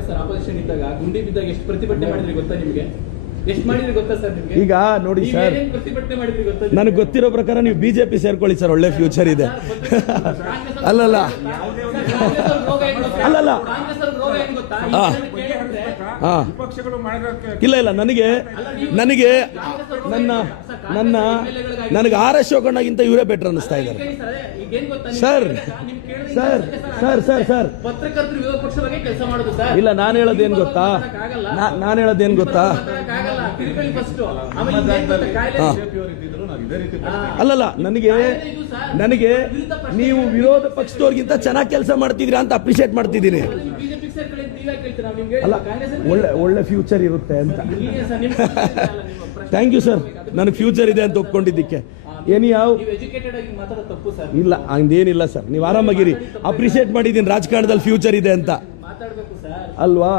Sir opposition ಇದ್ದಾಗ ಗುಂಡಿ ಬಿದ್ದಾಗ ಎಷ್ಟು ಪ್ರತಿಭಟನೆ ಮಾಡಿದ್ರಿ ಗೊತ್ತಾ ನಿಮಗೆ? ಎಷ್ಟು ಮಾಡಿದ್ರಿ ಗೊತ್ತಾ ಸರ್ ನಿಮಗೆ? ಈಗ ನೋಡಿ ಸರ್ ಏನೇನ್ ಪ್ರತಿಭಟನೆ ಮಾಡಿದ್ರಿ ಗೊತ್ತಾ ನನಗೆ ಗೊತ್ತಿರೋ ಪ್ರಕಾರ ನೀವು ಬಿಜೆಪಿ ಸೇರ್ಕೊಳ್ಳಿ ಸರ್ ಒಳ್ಳೆ ಫ್ಯೂಚರ್ ಇದೆ. ಅಲ್ಲಲ್ಲ. ಅಲ್ಲಲ್ಲ. ಇಲ್ಲ ಇಲ್ಲ ನನಗೆ ನನಗೆ ನನ್ನ ನನ್ನ ನನಗೆ ಆರ್ ಎಸ್ ಶಿವಕಣ್ಣಗಿಂತ ಇವರೇ ಬೆಟರ್ ಅನ್ನಿಸ್ತಾ ಇದ್ದಾರೆ. Sir sir sir sir sir ಪತ್ರಕರ್ತರು ವಿರೋಧ ಪಕ್ಷ ಕೆಲಸ ಮಾಡೋದು ಇಲ್ಲ ನಾನು ಹೇಳೋದೇನು ಗೊತ್ತಾ? ನಾ- ನಾನು ಹೇಳೋದೇನು ಗೊತ್ತಾ? ಅಲ್ಲಲ್ಲ ನನಗೆ ನನಗೆ ನೀವು ವಿರೋಧ ಪಕ್ಷದವ್ರಿಗಿಂತ ಚೆನ್ನಾಗಿ ಕೆಲಸ ಮಾಡ್ತಿದ್ದೀರಾ ಅಂತ ಅಪ್ರಿಷಿಯೇಟ್ ಮಾಡ್ತಿದ್ದೀನಿ. ಅಲ್ಲ ಒಳ್ಳೆ ಒಳ್ಳೆ ಫ್ಯೂಚರ್ ಇರುತ್ತೆ ಅಂತ. ಥ್ಯಾಂಕ್ ಯು ಸರ್ ನನಗೆ ಫ್ಯೂಚರ್ ಇದೆ ಅಂತ ಒಪ್ಕೊಂಡಿದ್ದಕ್ಕೆ. ಏನಿ ಯಾವ ನೀವು ಎಜುಕೇಟೆಡ್ ಆಗಿ ಮಾತಾಡೋದು ತಪ್ಪು ಸರ್. ಇಲ್ಲ ಹಂಗೇನಿಲ್ಲ ಸರ್. ನೀವು ಆರಾಮಾಗಿರಿ. ಅಪ್ರಿಷಿಯೇಟ್ ಮಾಡಿದ್ದೀನಿ. ರಾಜಕಾರಣದಲ್ಲಿ ಫ್ಯೂಚರ್ ಇದೆ ಅಂತ. ಮಾತಾಡ್ಬೇಕು ಸರ್. ಅಲ್ವಾ?